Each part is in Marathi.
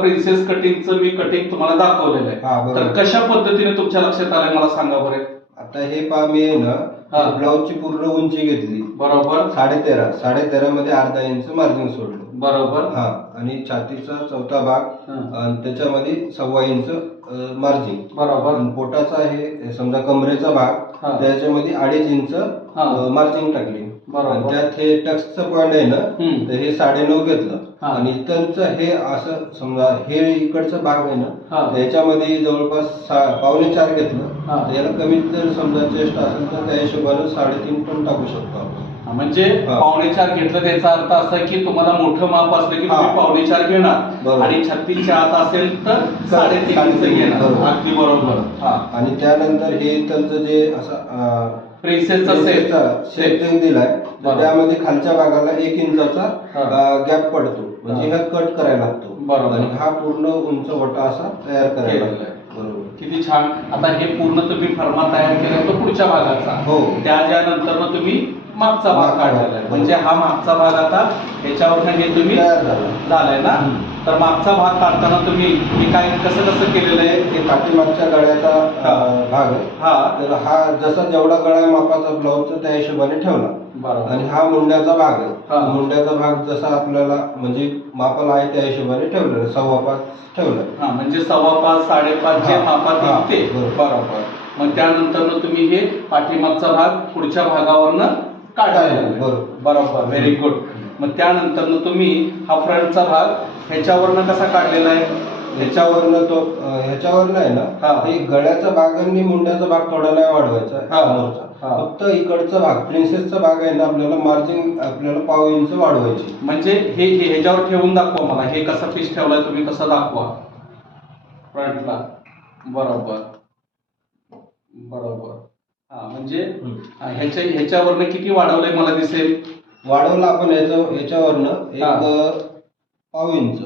प्रिन्सेस कटिंगचं मी कटिंग तुम्हाला दाखवलेलं आहे. तर कशा पद्धतीने तुमच्या लक्षात आलंय मला सांगा बरं. आता हे पहा, मी आहे ना ब्लाऊजची पूर्ण उंची घेतली, बरोबर. 13.5 मध्ये अर्धा इंच मार्जिन सोडलं, बरोबर. हा. आणि छातीचा चौथा भाग आणि त्याच्यामध्ये 1.25 इंच मार्जिन, बरोबर. पोटाचा आहे समजा कमरेचा भाग, त्याच्यामध्ये 2.5 इंच मार्जिन टाकली. आणि त्यात हे टक्सचं पॉइंट आहे ना, तर हे 9.5 घेतलं. आणि इथंचं हे असं समजा हे इकडचा भाग आहे ना, त्याच्यामध्ये जवळपास 3.25 घेतलं. याला कमीत जर समजा चेस्ट असेल तर त्या हिशोबाने 3.5 पण टाकू शकतो आपण. म्हणजे 4.25 घेतलं त्याचा अर्थ असा की तुम्हाला मोठं माप असलं की तुम्ही 4.25 घेणार आणि 36 च्या आत असेल तर 3.5 घेणार. अगदी बरोबर. आणि त्यानंतर हे त्यांचं जे असं प्रिन्सेसचा शेप दिलाय, तर त्यामध्ये खालच्या भागाला 1 इंचाचा गॅप पडतो, म्हणजे हा कट करायला लागतो. आणि हा पूर्ण उंच वटा असा तयार करायला लागतो. बरोबर. किती छान. आता हे पूर्ण तुम्ही फर्मा तयार केला तो पुढच्या भागाचा, हो. त्याच्यानंतर तुम्ही मागचा भाग काढलेला आहे. म्हणजे हा मागचा भाग आता ह्याच्यावर हे तुम्ही झालाय ना. तर मागचा भाग काढताना तुम्ही काय कसं कसं केलेलं आहे? हे पाठीमागच्या गळ्याचा भाग आहे. तर हा जसा जेवढा गळा मापाचा ब्लाऊजचा त्या हिशोबाने ठेवला. आणि हा मुंड्याचा भाग आहे. मुंड्याचा भाग जसा आपल्याला म्हणजे मापाला आहे त्या हिशोबाने ठेवलेला, 5.25 ठेवला. म्हणजे 5.25 5.5 जे मापात ते. बरोबर. मग त्यानंतर तुम्ही हे पाठीमागचा भाग पुढच्या भागावरनं काढायला. बरोबर. Very good. मग त्यानंतर तुम्ही हा फ्रंटचा भाग ह्याच्यावरनं कसा काढलेला आहे? ह्याच्यावरनं आहे ना, हे गळ्याचा भाग आणि मुंड्याचा भाग थोडा नाही वाढवायचा समोरचा, फक्त इकडचा भाग प्रिन्सेसचा भाग आहे ना, आपल्याला मार्जिन आपल्याला 1.5 इंच वाढवायची. म्हणजे हे ह्याच्यावर ठेवून दाखवा मला, हे कसा पीस ठेवलाय तुम्ही, कसं दाखवा फ्रंटला. बरोबर बरोबर. म्हणजे ह्याच्यावरनं किती वाढवलंय मला दिसेल? वाढवलं आपण ह्याच्यावरनं 1.5 इंच,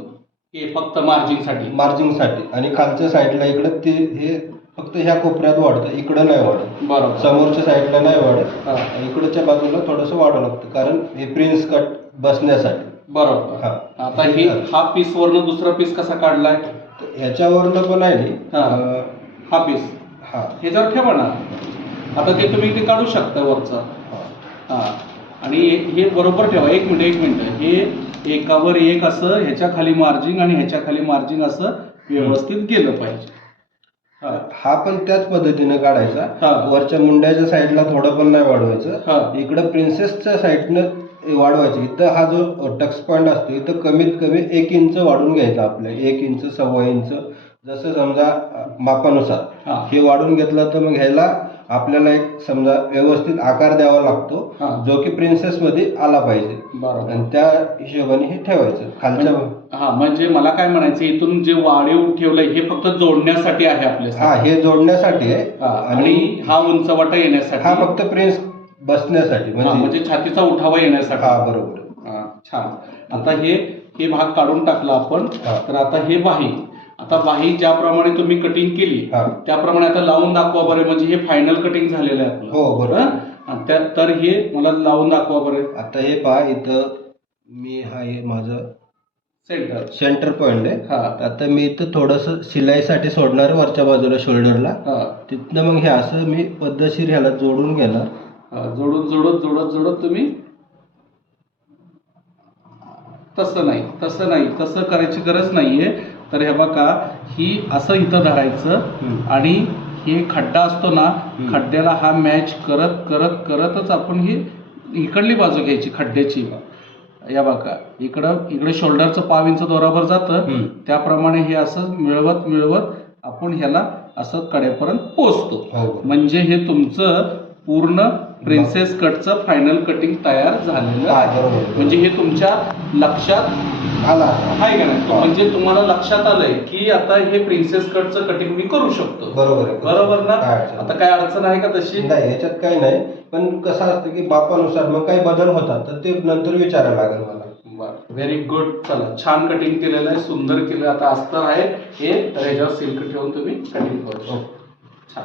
हे फक्त मार्जिनसाठी. आणि खालच्या साईडला इकडे ते हे फक्त ह्या कोपऱ्यात वाढतं, इकडं नाही वाढत. बरोबर. समोरच्या साईडला नाही वाढत, इकडच्या बाजूला थोडंसं वाढवं लागतं, कारण हे प्रिन्स कट बसण्यासाठी. बरोबर. आता हा पीस वरनं दुसरा पीस कसा काढलाय? ह्याच्यावरनं पण आहे हा पीस ह्याच्यावर ठेवा ना. आता ते तुम्ही ते काढू शकता वरचा. आणि हे बरोबर ठेवा. एक मिनिट. हे एकावर एक असं ह्याच्या खाली मार्जिन आणि ह्याच्या खाली मार्जिन असं व्यवस्थित गेलं पाहिजे. हा पण त्याच पद्धतीने काढायचा. वरच्या मुंड्याच्या साईडला थोडं पण नाही वाढवायचं, इकडं प्रिन्सेसच्या साईडनं वाढवायचं. इथं हा जो टक्स पॉइंट असतो इथं कमीत कमी 1 इंच वाढून घ्यायचा. आपल्या 1 इंच 1.25 इंच जसं समजा मापानुसार हे वाढून घेतलं, तर मग ह्याला आपल्याला एक समजा व्यवस्थित आकार द्यावा लागतो, जो की प्रिन्सेस मध्ये आला पाहिजे. आणि त्या हिशोबाने हे ठेवायचं खालच्या. म्हणजे मला काय म्हणायचं, इथून जे वाढीव ठेवलंय हे फक्त जोडण्यासाठी आहे आपल्या. हे जोडण्यासाठी आहे. आणि हा उंचवटा येण्यासाठी, हा फक्त प्रिन्स बसण्यासाठी, म्हणजे छातीचा उठावा येण्यासाठी. बरोबर. छान. आता हे भाग काढून टाकला आपण. तर आता हे बाही, आता बाही ज्याप्रमाणे तुम्ही कटिंग केली त्याप्रमाणे आता लावून दाखवा बरं. म्हणजे हे फायनल कटिंग झालेलं आहे आपलं. हो बरोबर. तर हे मला लावून दाखवा बरं. आता हे पहा, इथं मी हे माझं सेंटर पॉइंट आहे. आता मी इथं थोडंसं शिलाईसाठी सोडणार वरच्या बाजूला शोल्डरला. तिथनं मग हे असं मी पद्धतशीर ह्याला जोडून घेणार. जोडत तुम्ही तसं नाही तसं करायची गरज नाहीये. तर हे बघा, ही असं इथं धरायचं आणि हे खड्डा असतो ना, खड्ड्याला हा मॅच करतच आपण ही इकडली बाजू घ्यायची खड्ड्याची. या बघा, इकडे शोल्डरचं 1.5 इंच बरोबर जातं, त्याप्रमाणे हे असं मिळवत आपण ह्याला असं कडेपर्यंत पोहोचतो. म्हणजे हे तुमचं पूर्ण प्रिन्सेस कटचं फायनल कटिंग तयार झालेलं आहे. म्हणजे हे तुमच्या लक्षात आलं आहे का नाही? म्हणजे तुम्हाला लक्षात आलंय की आता हे प्रिन्सेस कटचं कटिंग मी करू शकतो. बरोबर ना. आता काय अडचण आहे का तशी? नाही, याच्यात काही नाही. पण कसं असतं की मापानुसार मग काही बदल होतात, तर ते नंतर विचारायला लागेल मला. Very good. चला, छान कटिंग केलेलं आहे, सुंदर केलं. आता अस्तर आहे हे, तर ह्याच्यावर सिल्क ठेवून तुम्ही कटिंग करू शकता. छान.